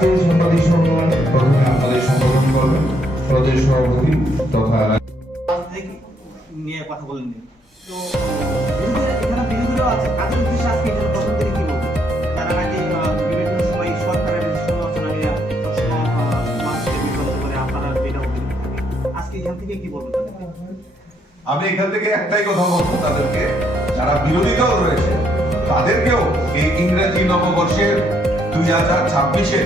আজকের সাংবাদিক সম্মেলন প্রথমে আমাদের সম্বোধন করবেন প্রদেশ সভাপতি তথা রাজনীতি নিয়ে কথা বলেননি। তো এখানে বিরোধীরাও আছে, তাদের উদ্দেশ্যে আজকে এখানে প্রথম থেকে কি বলবো? তারা নাকি বিভিন্ন সময় সরকারের সমালোচনা নিয়ে সবসময় মানুষকে বিভ্রান্ত করে, আপনারা এটা বলতে আজকে এখান থেকে কি বলবো তাদেরকে? আমি এখান থেকে একটাই কথা বলবো তাদেরকে, যারা বিরোধী দল রয়েছে তাদেরকেও এই ইংরেজি নববর্ষের 2026-এ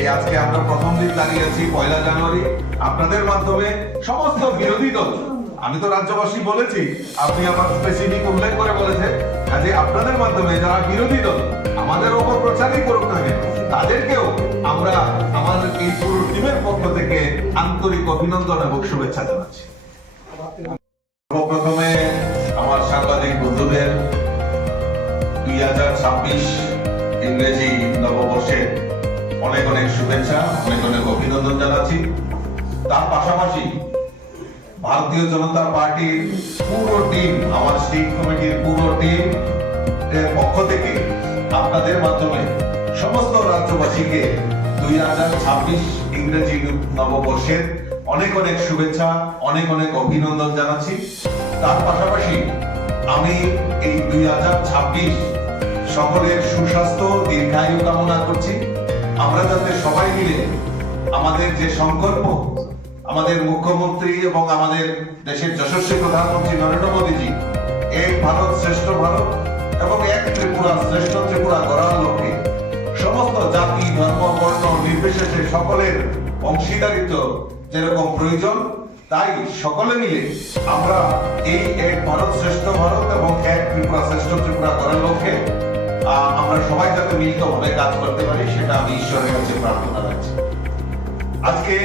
এই আজকে আমরা প্রথম দিন দাঁড়িয়ে আছি 1 জানুয়ারি, আপনাদের মাধ্যমে সমস্ত বিরোধী দল, আমি তো রাজ্যবাসী বলেছি, আপনি আবার স্পেসিফিক উল্লেখ করে বলেছেন, কাজে আপনাদের মাধ্যমে যারা বিরোধী দল আমাদের ওপর প্রচারই করুক না কেন, তাদেরকেও আমরা আমাদের এই পুরো টিমের পক্ষ থেকে আন্তরিক অভিনন্দন এবং শুভেচ্ছা জানাচ্ছি। প্রথমে আমার সাংবাদিক বন্ধুদের 2026 ইংরেজি নববর্ষের অনেক অনেক শুভেচ্ছা, অনেক অনেক অভিনন্দন জানাচ্ছি। তার পাশাপাশি ভারতীয় জনতা পার্টির পুরো টিম, আমার স্টেট কমিটির পুরো টিম এর পক্ষ থেকে আপনাদের মাধ্যমে সমস্ত রাজ্যবাসীকে 2026 ইংরেজি নববর্ষের অনেক অনেক শুভেচ্ছা, অনেক অনেক অভিনন্দন জানাচ্ছি। তার পাশাপাশি আমি এই 2026 সকলের সুস্বাস্থ্য, দীর্ঘায়ু কামনা করছি। আমরা যাতে সবাই মিলে আমাদের যে সংকল্প, আমাদের মুখ্যমন্ত্রী এবং আমাদের দেশের যশস্বী প্রধানমন্ত্রী নরেন্দ্র মোদীজি এক ভারত শ্রেষ্ঠ ভারত এবং এক ত্রিপুরা শ্রেষ্ঠ ত্রিপুরা গড়ার লক্ষ্যে সমস্ত জাতি, ধর্ম, বর্ণ নির্বিশেষে সকলের অংশীদারিত্ব যেরকম প্রয়োজন, তাই সকলে মিলে আমরা এই এক ভারত শ্রেষ্ঠ ভারত এবং এক ত্রিপুরা শ্রেষ্ঠ ত্রিপুরা করার লক্ষ্যে আমরা সবাই যাতে মিলিতভাবে কাজ করতে পারি, সেটা আমি ঈশ্বরের কাছে প্রার্থনা রাখছি। আজকে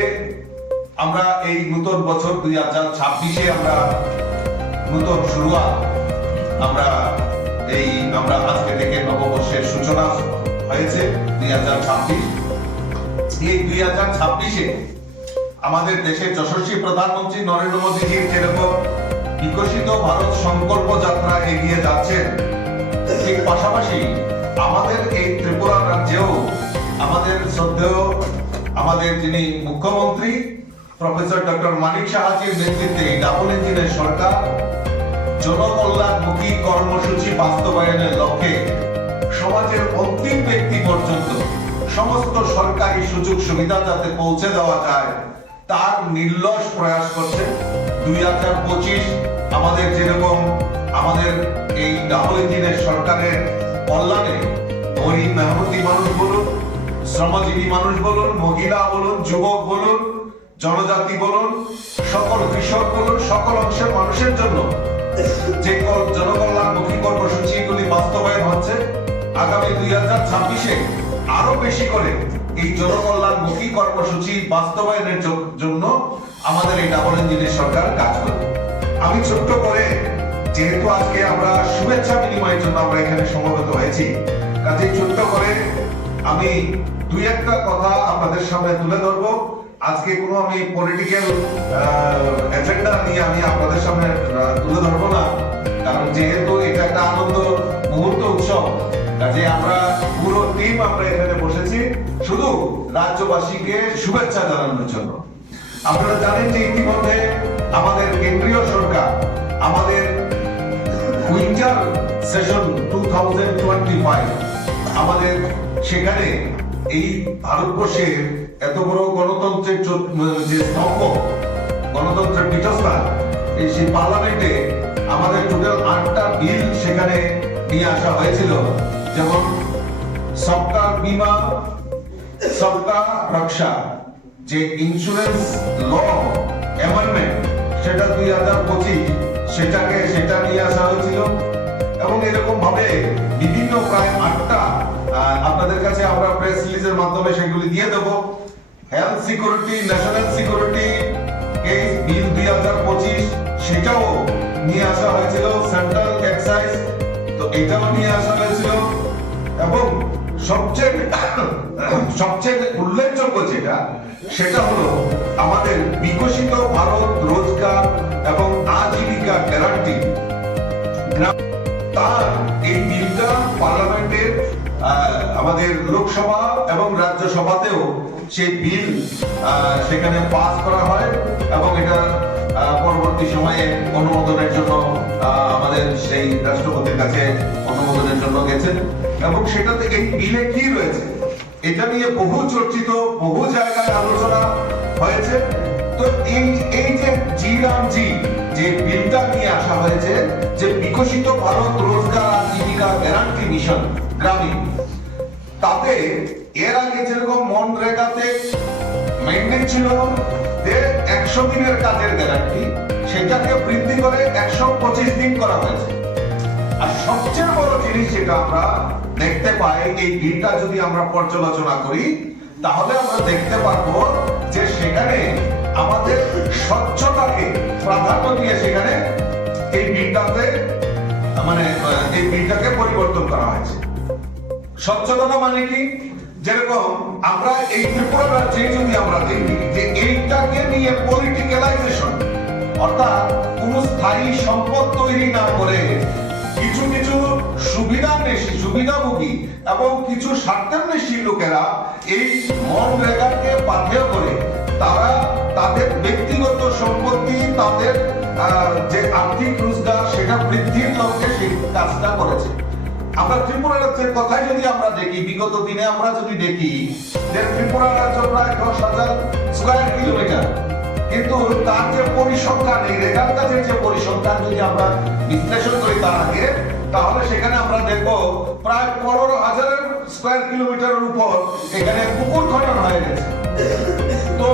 আমরা এই নতুন বছর 2026-এ আমরা নতুন শুরুয়াত, আমরা আজকে থেকে নববর্ষের সূচনা হয়েছে 2026। এই 2026-এ আমাদের দেশের যশস্বী প্রধানমন্ত্রী নরেন্দ্র মোদীজির যেরকম বিকশিত ভারত সংকল্প যাত্রা এগিয়ে যাচ্ছেন, ঠিক পাশাপাশি আমাদের এই ত্রিপুরা রাজ্যেও আমাদের শ্রদ্ধেয় আমাদের যিনি মুখ্যমন্ত্রী প্রফেসর ডক্টর মানিক সাহাজির নেতৃত্বে ডাবল ইঞ্জিনের সরকার জনকল্যাণমুখী কর্মসূচি বাস্তবায়নের লক্ষ্যে সমাজের অন্তিম ব্যক্তি পর্যন্ত সমস্ত সরকারি সুযোগ সুবিধা যাতে পৌঁছে দেওয়া যায় তার নির্লস প্রয়াস করছে। 2025 আমাদের যেরকম আমাদের এই ডাবল ইঞ্জিনের সরকারের কল্যাণে গরিব মেহনতি মানুষ বলুন, শ্রমজীবী মানুষ বলুন, মহিলা বলুন, যুবক বলুন, জনজাতি বলুন, সকল কৃষক বলুন, সকল অংশের মানুষের জন্য যে জনকল্যাণমুখী কর্মসূচিগুলি বাস্তবায়ন হচ্ছে, আগামী 2026-এ আরো বেশি করে এই জনকল্যাণমুখী কর্মসূচি বাস্তবায়নের জন্য আমাদের এই ডাবল ইঞ্জিনের সরকার কাজ করবে। আমি ছোট্ট করে, যেহেতু আজকে আমরা শুভেচ্ছা বিনিময়ের জন্য আমরা এখানে সমবেত হয়েছি, কাজে ছোট্ট করে আমি দুই একটা কথা আপনাদের সামনে তুলে ধরবো। আজকে কোনো আমি পলিটিক্যাল এজেন্ডা নিয়ে আমি আপনাদের সামনে তুলে ধরবো না, কারণ যেহেতু এটা একটা আনন্দ মুহূর্ত, উৎসব, কাজে আমরা পুরো টিম আমরা এখানে বসেছি শুধু রাজ্যবাসীকে শুভেচ্ছা জানানোর জন্য। আপনারা জানেন যে ইতিমধ্যে আমাদের কেন্দ্রীয় সরকার আমাদের উইন্টার সেশন 2025 আমাদের সেখানে এই ভারতবর্ষের এত বড় গণতন্ত্রের যে স্তম্ভ, গণতন্ত্রের পীঠস্থান, এই সেই পার্লামেন্টে আমাদের টোটাল 8টা বিল সেখানে নিয়ে আসা হয়েছিল, যেমন সবকা বীমা সবকা রক্ষা, যে ইন্স্যুরেন্স ল অ্যামেন্ডমেন্ট, সেটা 2025 সেটা নিয়ে আসা হয়েছিল। এবং এরকম ভাবে বিভিন্ন প্রায় 8টা আপনাদের কাছে আমরা প্রেস রিলিজের মাধ্যমে সেগুলি দিয়ে দেব। Health security, national security case bill 2025 সেটাও নিয়ে আসা হয়েছিল। সেন্ট্রাল এক্সাইজ, তো এটাও নিয়ে আসা হয়েছিল। এবং সবচেয়ে উল্লেখযোগ্য যেটা, সেটা হলো আমাদের বিকশিত ভারত রোজগার এবং আজীবিকা গ্যারান্টি, তার এই বিলটা পার্লামেন্টের আমাদের লোকসভা এবং রাজ্যসভাতেও সেই বিল সেখানে পাস করা হয় এবং এটা পরবর্তী সময়ে অনুমোদনের জন্য আমাদের সেই রাষ্ট্রপতির কাছে অনুমোদনের জন্য গেছেন এবং সেটাতে এই বিলে কি রয়েছে এটা নিয়ে বহু চর্চিত, বহু জায়গায় আলোচনা হয়েছে। তো এই যে জি রামজি যে বিলটা নিয়ে আসা হয়েছে, যে বিকশিত ভারত রোজগার জীবিকা গ্যারান্টি মিশন গ্রামীণ, তাতে এর আগে যেরকম মনরেগাতে মেইনটেইন ছিল যে 100 দিনের কাজের গ্যারান্টি, সেটাকে বৃদ্ধি করে 125 দিন করা হয়েছে। আর সবচেয়ে বড় জিনিস যেটা আমরা দেখতে পাই, এই বিলটা যদি আমরা পর্যালোচনা করি তাহলে আমরা দেখতে পারবো যে সেখানে আমাদের স্বচ্ছতাকে প্রাধান্য দিয়ে সেখানে এই বিলটাতে এই বিলটাকে পরিবর্তন করা হয়েছে। স্বচ্ছতা মানে কি? যেরকম আমরা এই ত্রিপুরা রাজ্যে যদি আমরা দেখি যে এইটাকে নিয়ে পলিটিক্যালাইজেশন, অর্থাৎ কোন স্থায়ী সম্পদ তৈরি না করে কিছু কিছু সুবিধাভোগী এবং কিছু স্বার্থান্বেষী লোকেরা এই মনরেগাকে বাধ্য করে তারা তাদের ব্যক্তিগত সম্পত্তি, তাদের যে আর্থিক রোজগার সেটা বৃদ্ধির লক্ষ্যে সেই কাজটা করেছে। আমরা ত্রিপুরা রাজ্যের কথাই যদি আমরা দেখি, বিগত দিনে আমরা যদি দেখি যে ত্রিপুরা রাজ্য প্রায় 10,000 স্কয়ার কিলোমিটার, কিন্তু তার যে পরিসংখ্যান, এই রেখার কাজের যে পরিসংখ্যান যদি আমরা বিশ্লেষণ করি তার আগে, তাহলে সেখানে আমরা দেখবো প্রায় 15,000 স্কয়ার কিলোমিটারের উপর এখানে পুকুর খনন হয়ে গেছে। তো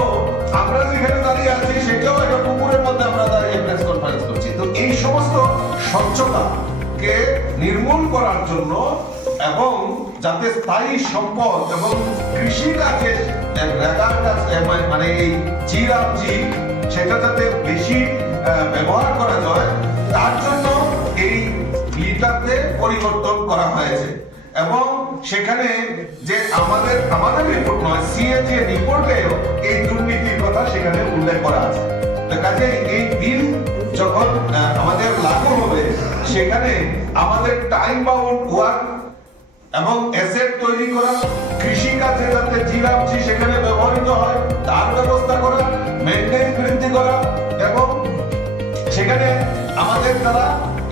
আমরা যেখানে দাঁড়িয়ে আছি সেটাও একটা পুকুরের মধ্যে আমরা দাঁড়িয়ে প্রেস কনফারেন্স করছি। তো এই সমস্ত স্বচ্ছতাকে নির্মূল করার জন্য এবং যাতে স্থায়ী সম্পদ এবং কৃষি কাজে মানে এই জি রামজি সেটা যাতে বেশি ব্যবহার করা যায়, তার জন্য এই বিলটাতে পরিবর্তন করা হয়েছে। এবং সেখানে যে আমাদের রিপোর্ট নয়, সিএজি রিপোর্টেও এই দুর্নীতির কথা সেখানে উল্লেখ করা আছে। কাজে এই বিল যখন আমাদের লাগু হবে, সেখানে আমাদের টাইম বাউন্ড ওয়ার্ক এবং অ্যাসেট তৈরি করা, কৃষি কাজে যাতে জি রামজি সেখানে ব্যবহৃত হয় তার ব্যবস্থা করা, মেইনটেইন বৃদ্ধি করা এবং সেখানে আমাদের দ্বারা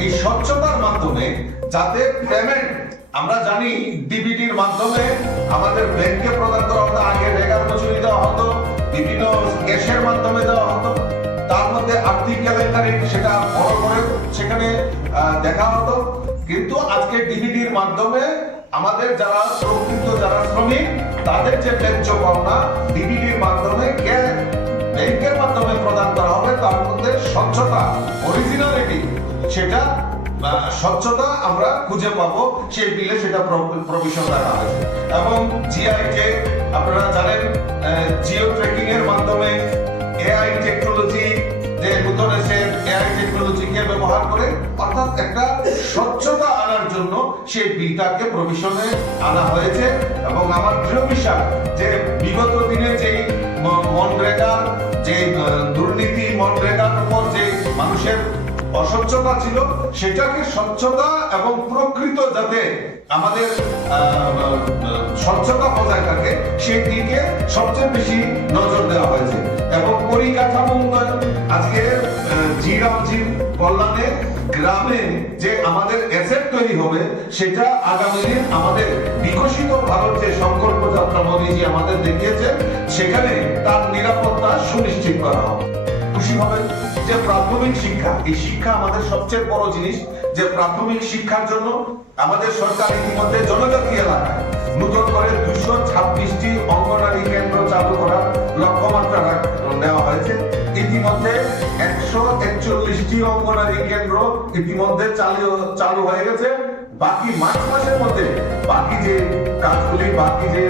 এই স্বচ্ছতার মাধ্যমে যাতে পেমেন্ট, আমরা জানি ডিবিটির মাধ্যমে আমাদের ব্যাংকে প্রদান করা হতো, আগে রেগার মজুরি দেওয়া হতো, বিভিন্ন ক্যাশের মাধ্যমে দেওয়া হতো, তার মধ্যে আর্থিক ক্যালেন্ডারে সেটা বড় করে সেখানে দেখা হতো। কিন্তু আজকে ডিবিটির মাধ্যমে আমাদের যারা প্রকৃত যারা শ্রমিক, তাদের যে ন্যায্য পাওনা ডিবিটির মাধ্যমে ব্যাংকের মাধ্যমে প্রদান করা হবে, তার মধ্যে স্বচ্ছতা, অরিজিনালিটি, সেটা স্বচ্ছতা আমরা খুঁজে পাবো। সেই বিলে সেটা প্রভিশন রাখা হয়েছে। এবং জিআই যে আপনারা জানেন, জিও ট্র্যাকিং এর মাধ্যমে এআই টেকনোলজি, যে নতুন এসে এআই টেকনোলজিকে ব্যবহার করে, অর্থাৎ একটা স্বচ্ছতা আনার জন্য সেই বিলটাকে প্রভিশনে আনা হয়েছে। এবং আমার দৃঢ় বিশ্বাস যে বিগত দিনে যে মনরেগার যে দুর্নীতি, মনরেগার উপর যে মানুষের অস্বচ্ছতা ছিল, সেটাকে স্বচ্ছতা এবং প্রকৃত যাতে আমাদের স্বচ্ছতা বজায় থাকে সেই দিকে সবচেয়ে বেশি নজর দেওয়া হয়েছে। এবং পরিকাঠামো উন্নয়ন, আজকে জি রামজির কল্যাণে গ্রামে যে আমাদের অ্যাসেট তৈরি হবে, সেটা আগামী দিন আমাদের বিকশিত ভারত যে সংকল্প যাত্রা মোদীজি আমাদের দেখিয়েছে, সেখানে তার নিরাপত্তা সুনিশ্চিত করা হবে। খুশি হবেন যে প্রাথমিক শিক্ষা, এই শিক্ষা আমাদের সবচেয়ে বড় জিনিস। যে প্রাথমিক শিক্ষার জন্য আমাদের সরকার ইতিমধ্যে জনজাতি এলাকায় নতুন করে 226টি অঙ্গনওয়াড়ি কেন্দ্র চালু করার লক্ষ্যমাত্রা নেওয়া হয়েছে। ইতিমধ্যে 141টি অঙ্গনওয়াড়ি কেন্দ্র ইতিমধ্যে চালু হয়ে গেছে। বাকি মার্চ মাসের মধ্যে বাকি যে কাজগুলি বাকি যে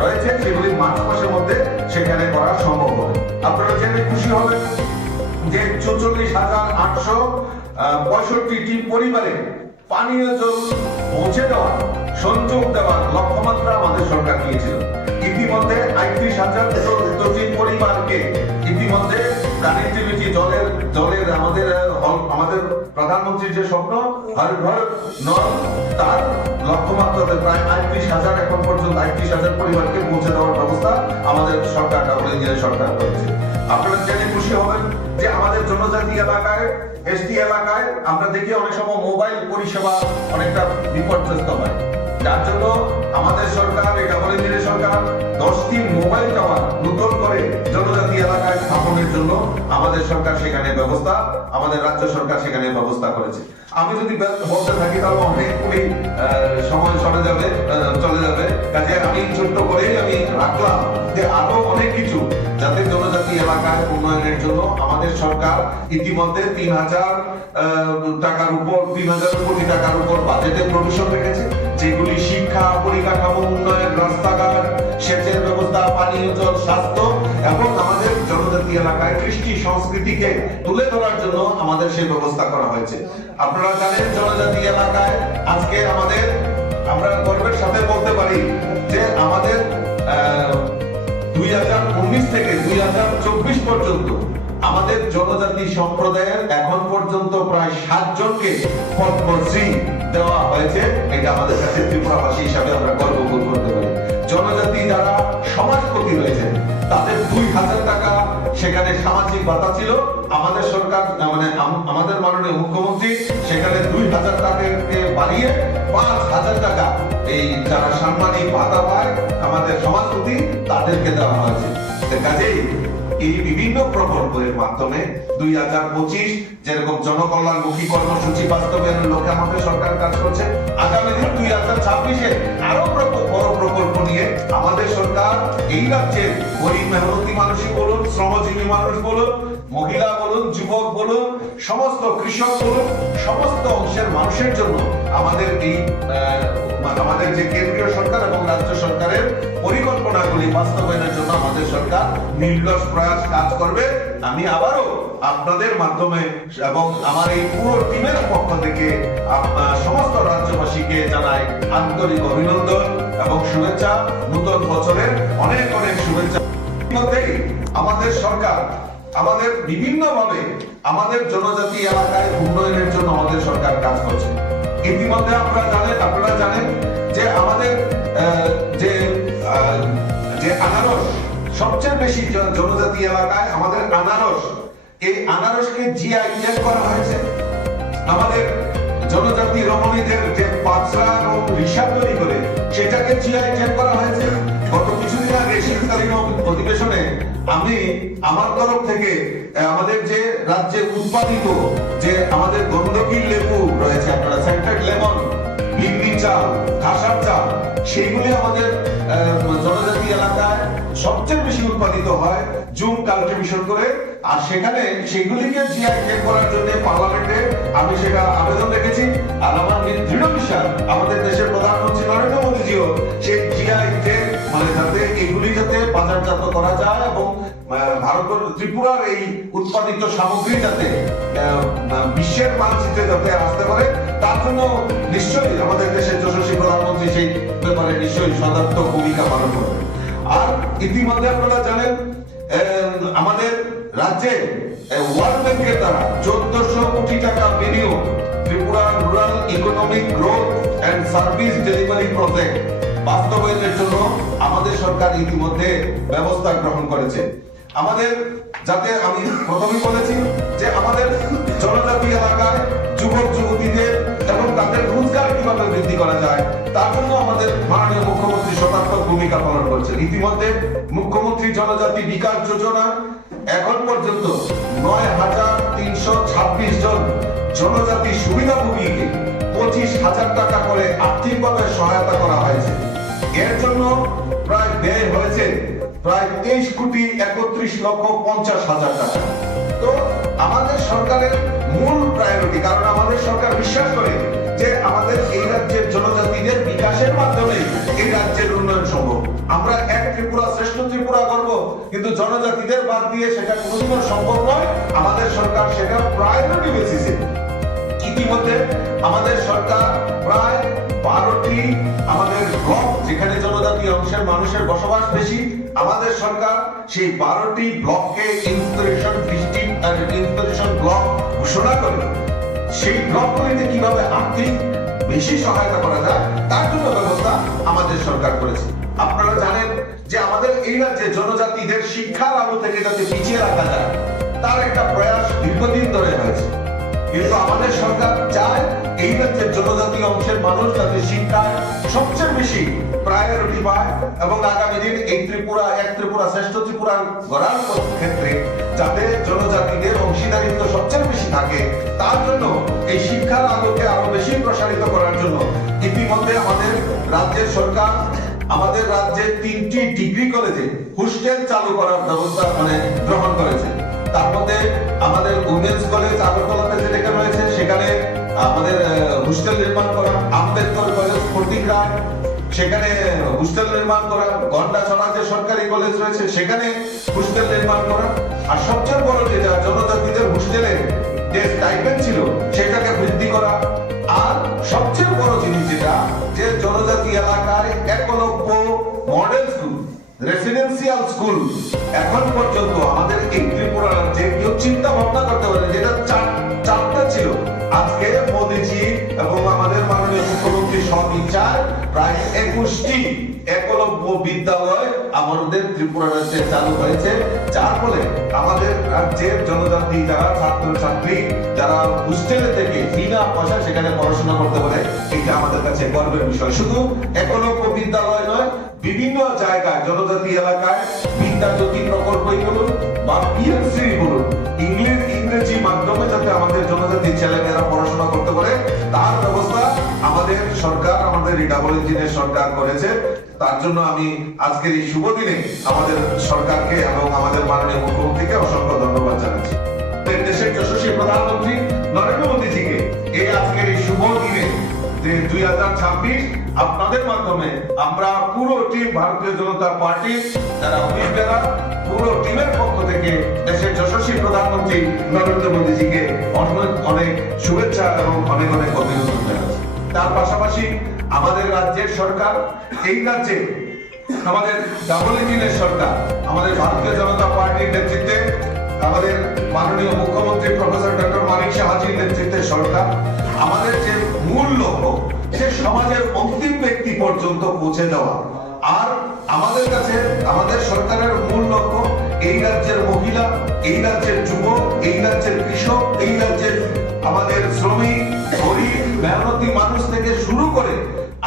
রয়েছে সেগুলি মার্চ মাসের মধ্যে সেখানে করা সম্ভব হবে। আপনারা জেনে খুশি হবেন যে 44,865টি পরিবারে পানীয় জল পৌঁছে দেওয়া, সংযোগ দেওয়ার লক্ষ্যমাত্রা আমাদের সরকার নিয়েছিল। ইতিমধ্যে ৩৮,০০০ জটিল পরিবারকে ইতিমধ্যে কানেক্টিভিটি জলের আমাদের প্রধানমন্ত্রীর যে স্বপ্ন হর ঘর নল, তার লক্ষ্যমাত্রাতে প্রায় ৩৮,০০০ এখন পর্যন্ত ৩৮,০০০ পরিবারকে পৌঁছে দেওয়ার ব্যবস্থা আমাদের সরকার, ডাবল ইঞ্জিনের সরকার করেছে। আপনারা জেনে খুশি হবেন যে আমাদের জনজাতি এলাকায়, এসটি এলাকায় আমরা দেখি অনেক সময় মোবাইল পরিষেবা অনেকটা বিপর্যস্ত হয়, যার জন্য আমাদের সরকার, এই ডাবল ইঞ্জিনের সরকার 10টি মোবাইল টাওয়ার নতুন করে জনজাতি এলাকায় স্থাপনের জন্য আমাদের সরকার সেখানে ব্যবস্থা, আমাদের রাজ্য সরকার সেখানে ব্যবস্থা করেছে। আমি যদি বলতে থাকি তাহলে অনেকগুলি সময় চলে যাবে, কাজে আমি ছোট্ট করেই আমি রাখলাম যে আরো অনেক কিছু যাতে জনজাতি এলাকার উন্নয়নের জন্য আমাদের সরকার ইতিমধ্যে ৩,০০০ কোটি টাকার উপর বাজেটে প্রভিশন রেখেছে, যেগুলি শিক্ষা, পরিকাঠামো উন্নয়ন, রাস্তাঘাট, সেচের ব্যবস্থা, পানীয় জল, স্বাস্থ্য এবং আমাদের জনজাতি এলাকায় কৃষ্টি সংস্কৃতিকে তুলে ধরার জন্য আমাদের সেই ব্যবস্থা করা হয়েছে। আপনারা জানেন জনজাতি এলাকায় আজকে আমরা গর্বের সাথে বলতে পারি যে আমাদের 2019 থেকে 2024 পর্যন্ত আমাদের জনজাতি সম্প্রদায়ের এখন পর্যন্ত প্রায় 7 জনকে পদ্মশ্রী দেওয়া হয়েছে। এটা আমাদের কাছে ত্রিপুরাবাসী হিসাবে আমরা গর্ববোধ করতে পারি। জনজাতি যারা সমাজপতি রয়েছে তাদের 2,000 টাকা সেখানে সামাজিক ভাতা ছিল, আমাদের সরকার মানে আমাদের মাননীয় মুখ্যমন্ত্রী সেখানে 2,000 টাকাকে বাড়িয়ে 5,000 টাকা এই যারা সাম্মানিক ভাতা পায় আমাদের সমাজপতি তাদেরকে দেওয়া হয়েছে। কাজেই এই বিভিন্ন প্রকল্পের মাধ্যমে 2025 যেরকম জনকল্যাণমুখী কর্মসূচি বাস্তবায়নের লক্ষ্যে আমাদের সরকার কাজ করছে, আগামী দিন 2026-এ আরো বড় প্রকল্প নিয়ে আমাদের সরকার এই রাজ্যের গরিব মেহনতি মানুষই বলুন, শ্রমজীবী মানুষ বলুন, মহিলা বলুন, যুবক বলুন, সমস্ত কৃষক বলুন, সমস্ত অংশের মানুষের জন্য আমাদের যে কেন্দ্রীয় সরকার এবং রাজ্য সরকারের পরিকল্পনাগুলি বাস্তবায়নের জন্য আমাদের সরকার নির্লস প্রয়াস কাজ করবে। আমি আবারও আপনাদের মাধ্যমে এবং আমার এই পুরো টিমের পক্ষ থেকে সমস্ত রাজ্যবাসীকে জানাই আন্তরিক অভিনন্দন এবং শুভেচ্ছা। নতুন বছরের অনেক অনেক শুভেচ্ছা। আমাদের সরকার আমাদের বিভিন্নভাবে আমাদের জনজাতি এলাকায় উন্নয়নের জন্য আমাদের সরকার কাজ করছে। ইতিমধ্যে আপনারা জানেন যে আমাদের যে আনারস সবচেয়ে বেশি জনজাতি এলাকায় আমাদের এই আনারসকে জিআই ট্যাগ করা হয়েছে। আমাদের জনজাতি রমণীদের যে পাঁচরা এবং রিসা তৈরি করে সেটাকে জিআই ট্যাগ করা হয়েছে। গত কিছুদিন আগে শীতকালীন অধিবেশনে আমি আমার তরফ থেকে আমাদের যে রাজ্যে উৎপাদিত যে আমাদের গন্ধকি লেবু রয়েছে, আপনারা সেন্টেড লেমন, বিন্নি চাল, খাসার চাল, সেইগুলি আমাদের জনজাতি এলাকায় সবচেয়ে বেশি উৎপাদিত হয় জুম কাল্টিভেশন করে। আর সেখানে সেগুলিকে জিআই ট্যাগ করার জন্য পার্লামেন্টে আমি সেটা আবেদন রেখেছি। আর আমার দৃঢ় বিশ্বাস আমাদের দেশের প্রধানমন্ত্রী নরেন্দ্র মোদীজিও সেই জিআই ট্যাগ যাতে এগুলি যাতে বাজারজাত করা যায় এবং ত্রিপুরার এই উৎপাদিত সামগ্রী যাতে বিশ্বের মানচিত্রে যাতে আসতে পারে, তার জন্য নিশ্চয়ই আমাদের দেশের যশস্বী প্রধানমন্ত্রী সেই ব্যাপারে নিশ্চয়ই সদার্থক ভূমিকা পালন করবে। আর ইতিমধ্যে আপনারা জানেন আমাদের রাজ্যে ওয়ার্ল্ড ব্যাংকের দ্বারা 1400 কোটি টাকা বিনিয়োগ Tripura rural economic growth and service delivery project বাস্তবায়নের জন্য আমাদের সরকার ইতিমধ্যে ব্যবস্থা গ্রহণ করেছে। আমাদের যাতে আমি প্রথমেই বলেছি যে আমাদের জনজাতি এলাকায় যুবক যুবতীদের এবং তাদের রোজগার কিভাবে বৃদ্ধি করা যায় তার জন্য আমাদের মাননীয় মুখ্যমন্ত্রী সদার্থক ভূমিকা পালন করছেন। ইতিমধ্যে মুখ্যমন্ত্রী জনজাতি বিকাশ যোজনা এখন পর্যন্ত 9,326 জন জনজাতি সুবিধাভোগীকে 25,000 টাকা করে আর্থিকভাবে সহায়তা করা হয়েছে। এর জন্য প্রায় ব্যয় হয়েছে প্রায় 23,31,50,000 টাকা। তো আমাদের সরকারের মূল প্রায়োরিটি, কারণ আমাদের সরকার বিশ্বাস করে যে আমাদের এই রাজ্যের জনজাতিদের বিকাশের মাধ্যমে এই রাজ্যের উন্নয়ন সম্ভব। আমরা এক ত্রিপুরা শ্রেষ্ঠ ত্রিপুরা করব, কিন্তু জনজাতিদের বাদ দিয়ে সেটা কোনোদিনও সম্ভব নয়। আমাদের সরকার সেটা প্রায়োরিটি বেসিসে ইতিমধ্যে আমাদের সরকার প্রায় 12টি আমাদের ব্লক, যেখানে জনজাতি অংশের মানুষের বসবাস বেশি, আমাদের সরকার সেই 12টি ব্লককে ইন্সপিরেশন ডিস্ট্রিক্ট আর ইন্সপিরেশন ব্লক ঘোষণা করে সেই ব্লকগুলিতে কিভাবে আর্থিক বেশি সহায়তা করা যায় তার জন্য ব্যবস্থা আমাদের সরকার করেছে। আপনারা জানেন যে আমাদের এই রাজ্যে জনজাতিদের শিক্ষার আলো থেকে যাতে পিছিয়ে রাখা যায় তার একটা প্রয়াস দীর্ঘদিন ধরে হয়েছে, কিন্তু আমাদের সরকার চায় এই রাজ্যের জনজাতি অংশের মানুষ যাতে শিক্ষায় সবচেয়ে বেশি প্রায়োরিটি পায় এবং আগামী দিন এই ত্রিপুরা, এক ত্রিপুরা শ্রেষ্ঠ ত্রিপুরা গড়ার ক্ষেত্রে যাতে জনজাতিদের অংশীদারিত্ব সবচেয়ে বেশি থাকে, তার জন্য এই শিক্ষার আলোকে আরো বেশি প্রসারিত করার জন্য ইতিমধ্যে আমাদের রাজ্যের সরকার আমাদের রাজ্যের 3টি ডিগ্রি কলেজে হোস্টেল চালু করার ব্যবস্থা গ্রহণ করেছে। তার মধ্যে আমাদের উমেন্স কলেজ আগরতলাতে যেটা রয়েছে সেখানে আমাদের হোস্টেল নির্মাণ করা, আম্বেদকর কলেজ ফটিকরায় সেখানে হোস্টেল নির্মাণ করা, গন্ডাছড়া যে সরকারি কলেজ রয়েছে সেখানে হোস্টেল নির্মাণ করা, আর সবচেয়ে বড় যেটা জনজাতিদের হোস্টেলে যে স্টাইপেন্ড ছিল সেটাকে বৃদ্ধি করা, আর সবচেয়ে বড় জিনিস যেটা যে জনজাতি এলাকায় Eklavya model school, residential school এখন পর্যন্ত আমাদের এই ত্রিপুরা রাজ্যে কেউ চিন্তা ভাবনা করতে পারে, যেটা চারটা ছিল, আজকে মোদিজি এবং আমাদের মাননীয় মুখ্যমন্ত্রী সদিচ্ছায় প্রায় 21টি একলব্য বিদ্যালয় আমাদের ত্রিপুরা রাজ্যে চালু হয়েছে, যার ফলে আমাদের রাজ্যের জনজাতি যারা ছাত্রছাত্রী যারা হোস্টেলে থেকে বিনা পয়সা সেখানে পড়াশোনা করতে পারে, এটা আমাদের কাছে গর্বের বিষয়। শুধু একলব্য বিদ্যালয় নয়, বিভিন্ন জায়গায় জনজাতি এলাকায় বিদ্যাজ্যোতি প্রকল্পই বলুন বা পিএমসি বলুন, ইংরেজি মাধ্যমে যাতে আমাদের জনজাতি ছেলেমেয়েরা পড়াশোনা করতে পারে তার ব্যবস্থা আমাদের সরকার, আমাদের এই ডাবল ইঞ্জিনের সরকার করেছে। তার জন্য আমি আজকের এই শুভ দিনে আমাদের সরকারকে এবং আমাদের মাননীয় মুখ্যমন্ত্রীকে অসংখ্য ধন্যবাদ জানাচ্ছি। দেশের যশস্বী প্রধানমন্ত্রী নরেন্দ্র মোদীজিকে এই আজকের এই শুভ দিনে 2026 আপনাদের মাধ্যমে আমরা পুরো টিম ভারতীয় জনতা পার্টি যারা হুইপেরা পুরো টিমের পক্ষ থেকে দেশের যশস্বী প্রধানমন্ত্রী নরেন্দ্র মোদীজিকে অনেক অনেক শুভেচ্ছা এবং অনেক অনেক অভিনন্দন জানাচ্ছি। তার পাশাপাশি আমাদের রাজ্যের সরকার, এই রাজ্যে আমাদের ডাবল ইঞ্জিনের সরকার, আমাদের ভারতীয় জনতা পার্টির নেতৃত্বে আমাদের মাননীয় মুখ্যমন্ত্রী প্রফেসর ডক্টর মানিক সাহাজির নেতৃত্বে সরকার, আমাদের যে মূল লক্ষ্য সে সমাজের অন্তিম ব্যক্তি পর্যন্ত পৌঁছে দেওয়া, আর আমাদের কাছে আমাদের সরকারের মূল লক্ষ্য এই রাজ্যের মহিলা, এই রাজ্যের যুবক, এই রাজ্যের কৃষক, এই রাজ্যের আমাদের শ্রমিক, গরিব মেহনতি মানুষ থেকে শুরু করে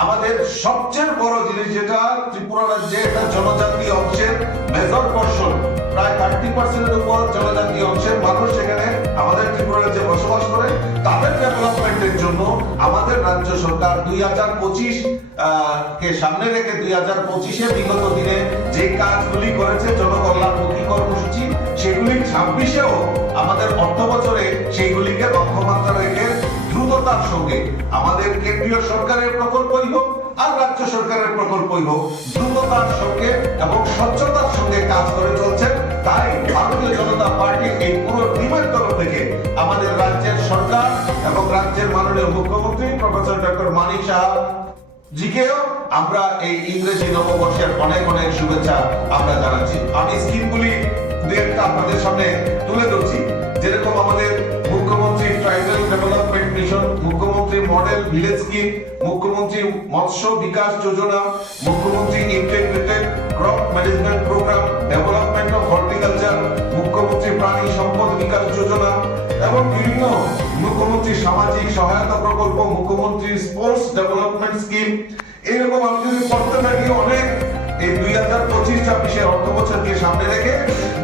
আমাদের সবচেয়ে বড় জিনিস যেটা ত্রিপুরা রাজ্যে একটা জনজাতি অংশের মেজর পোরশন, প্রায় 30% এর উপর জনজাতি অংশের মানুষ এখানে আমাদের ত্রিপুরা রাজ্যে বসবাস করে, তাদের ডেভেলপমেন্টের জন্য আমাদের রাজ্য সরকার 2025 কে সামনে রেখে 2025 এ বিগত দিনে যে কাজগুলি করেছে জনকল্যাণমুখী কর্মসূচি, সেগুলি 26এও আমাদের অর্থ বছরে সেইগুলিকে লক্ষ্যমাত্রা রেখে দ্রুততার সঙ্গে আমাদের কেন্দ্রীয় সরকারের প্রকল্পই হোক আর রাজ্য সরকারের প্রকল্পই হোক দ্রুততার সঙ্গে এবং স্বচ্ছতার সঙ্গে কাজ করে চলছে। তাই ভারতীয় জনতা পার্টি এই পুরো টিমের তরফ থেকে আমাদের রাজ্যের সরকার এবং রাজ্যের মাননীয় মুখ্যমন্ত্রী প্রফেসর ডক্টর মানিক সাহা জিকেও আমরা এই ইংরেজি নববর্ষের অনেক অনেক শুভেচ্ছা আমরা জানাচ্ছি। আমি স্কিমগুলি দুই-একটা আপনাদের সামনে তুলে ধরছি, যেরকম আমাদের মুখ্যমন্ত্রী ট্রাইবাল ডেভেলপমেন্ট মিশন, মুখ্যমন্ত্রী মডেল ভিলেজ স্কিম, মুখ্যমন্ত্রী মৎস্য বিকাশ যোজনা, মুখ্যমন্ত্রী integrated crop management programme, development of horticulture, মুখ্যমন্ত্রী প্রাণী সম্পদ বিকাশ যোজনা এবং বিভিন্ন মুখ্যমন্ত্রী সামাজিক সহায়তা প্রকল্প, মুখ্যমন্ত্রী স্পোর্টস ডেভেলপমেন্ট স্কিম, এইরকম আমি যদি পড়তে থাকি অনেক এই 2025-26 অর্থ বছরকে সামনে রেখে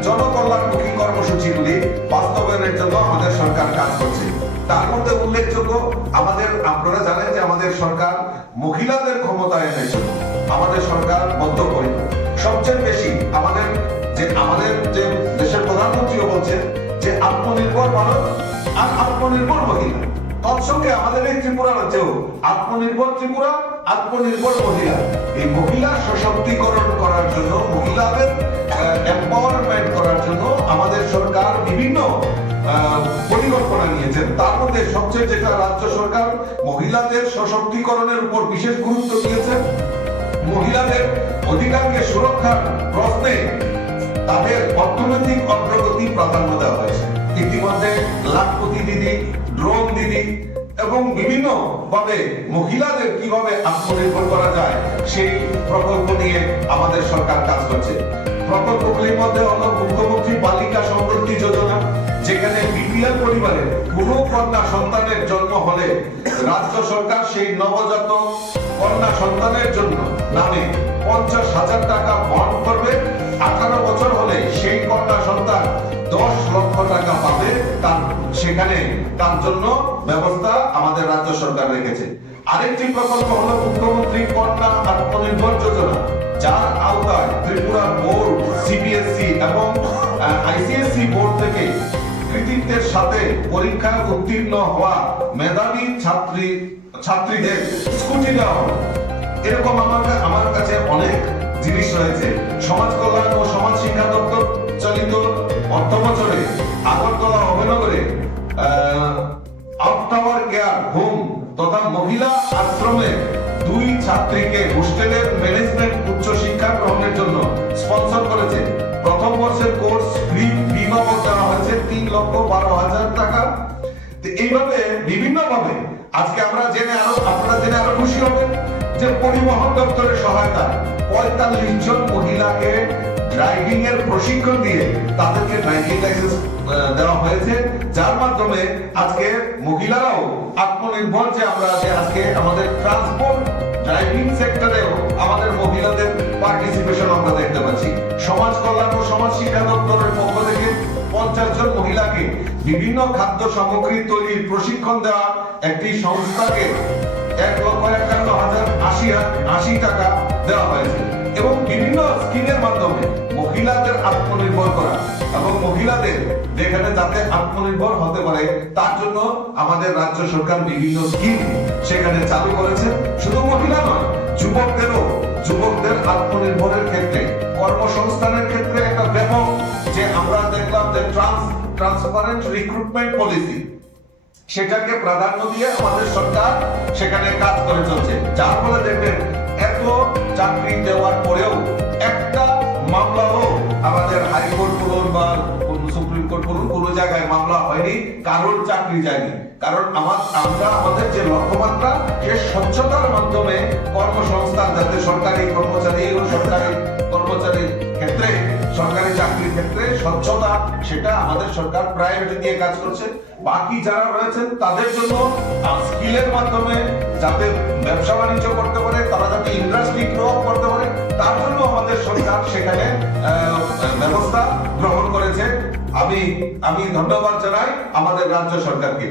জনকল্যাণমুখী কর্মসূচিগুলি বাস্তবায়নের জন্য আমাদের সরকার কাজ করছে। তার মধ্যে উল্লেখযোগ্য আমাদের, আপনারা জানেন যে আমাদের সরকার মহিলাদের ক্ষমতায়নের জন্য আমাদের সরকার বদ্ধপরিকর। সবচেয়ে বেশি আমাদের যে দেশের প্রধানমন্ত্রীও বলছেন যে আত্মনির্ভর ভারত আর আত্মনির্ভর মহিলা, তৎসঙ্গে আমাদের এই ত্রিপুরা রাজ্যেও আত্মনির্ভর ত্রিপুরা, আত্মনির্ভর মহিলা, এই মহিলা সশক্তিকরণ করার জন্য, মহিলাদের এম্পাওয়ারমেন্ট করার জন্য আমাদের সরকার বিভিন্ন পরিকল্পনা নিয়েছেন। তার মধ্যে সবচেয়ে যেটা রাজ্য সরকার মহিলাদের সশক্তিকরণের উপর বিশেষ গুরুত্ব দিয়েছেন, মহিলাদের অধিকারকে সুরক্ষার প্রশ্নে তাদের অর্থনৈতিক অগ্রগতি প্রাধান্য দেওয়া হয়েছে। ইতিমধ্যে লাখপতি দিদি, ড্রোন দিদি এবং বিভিন্ন ভাবে মহিলাদের কিভাবে আত্মনির্ভর করা যায় সেই প্রকল্প নিয়ে আমাদের সরকার কাজ করছে। প্রকল্পগুলির মধ্যে হলো মুখ্যমন্ত্রী বালিকা সমৃদ্ধি যোজনা, যেখানে বিপিএল পরিবারে কোনো কন্যা সন্তানের জন্ম হলে রাজ্য সরকার সেই নবজাত কন্যা সন্তানের জন্য নামে 50,000 টাকা বন্ড করবে। 18 বছর হলে সেই কন্যা সন্তান 10 লক্ষ টাকা পাবে। সেখানে তার জন্য ব্যবস্থা আমাদের রাজ্য সরকার রেখেছে। আরেকটি প্রকল্প হলো মুখ্যমন্ত্রী কন্যা আত্মনির্ভর যোজনা, যার আওতায় ত্রিপুরা বোর্ড, সিবিএসই এবং আইসিএসসি বোর্ড থেকে কৃতিত্বের সাথে পরীক্ষায় উত্তীর্ণ হওয়া মেধাবী ছাত্রীদের স্কুটি দেওয়া হবে। এরকম আমার কাছে অনেক জিনিস রয়েছে। সমাজ কল্যাণ ও সমাজ শিক্ষা দপ্তর চালিত অর্থ বছরে আগরতলা অভিনগরে আফটার কেয়ার হোম তথা মহিলা আশ্রমে 2 ছাত্রীকে হোস্টেলের ম্যানেজমেন্ট উচ্চ শিক্ষা গ্রহণের জন্য স্পন্সর করেছে। প্রথম বর্ষের কোর্স ফ্রি বিমাও দেওয়া হয়েছে 3,12,000 টাকা। এইভাবে বিভিন্ন ভাবে আজকে আপনারা জেনে আরো খুশি হবেন যে পরিবহন দপ্তরের সহায়তায় 45 জন মহিলাকে ড্রাইভিং এর প্রশিক্ষণ দিয়ে তাদেরকে ড্রাইভিং লাইসেন্স দেওয়া হয়েছে, যার মাধ্যমে আজকে মহিলারাও আত্মনির্ভর। যে আমরা আজকে আমাদের ট্রান্সপোর্ট ড্রাইভিং সেক্টরেও আমাদের মহিলাদের পার্টিসিপেশন আমরা দেখতে পাচ্ছি। সমাজ কল্যাণ ও সমাজ শিক্ষা দপ্তরের পক্ষ থেকে 50 জন মহিলাকে বিভিন্ন খাদ্য সামগ্রী তৈরির প্রশিক্ষণ দেওয়া একটি সংস্থাকে 1,51,080 টাকা দেওয়া হয়েছে। এবং বিভিন্ন স্কিমের মাধ্যমে মহিলাদের আত্মনির্ভর করা এবং মহিলাদের যেখানে যাতে আত্মনির্ভর হতে পারে তার জন্য আমাদের রাজ্য সরকার বিভিন্ন স্কিম সেখানে চালু করেছে। শুধু মহিলা নয়, যুবকদের আত্মনির্ভরের ক্ষেত্রে, কর্মসংস্থানের ক্ষেত্রে একটা ব্যাপক যে আমরা দেখলাম যে ট্রান্সপারেন্ট রিক্রুটমেন্ট পলিসি, সেটাকে প্রাধান্য দিয়ে আমাদের সরকার সেখানে কাজ করে চলছে। যার ফলে দেখবেন এত চাকরি দেওয়ার পরেও একটা মামলাও আমাদের হাইকোর্ট বলুন বা সুপ্রিম কোর্ট বলুন কোনো জায়গায় মামলা হয়নি, কারোর চাকরি যায়নি। কারণ আমরা আমাদের যে লক্ষ্যমাত্রা সে স্বচ্ছতার মাধ্যমে কর্মসংস্থান, যাতে সরকারি কর্মচারী ও সরকারি কর্মচারীর ক্ষেত্রে, সরকারি চাকরির ক্ষেত্রে স্বচ্ছতা, সেটা আমাদের সরকার প্রায়োরিটি দিয়ে কাজ করছে। বাকি যারা রয়েছেন তাদের জন্য স্কিলের মাধ্যমে যাতে ব্যবসা বাণিজ্য করতে পারে, তারা যাতে ইন্ডাস্ট্রি গ্রো করতে পারে, তার জন্য আমাদের সরকার সেখানে ব্যবস্থা গ্রহণ করেছে। আমি ধন্যবাদ জানাই আমাদের রাজ্য সরকারকে।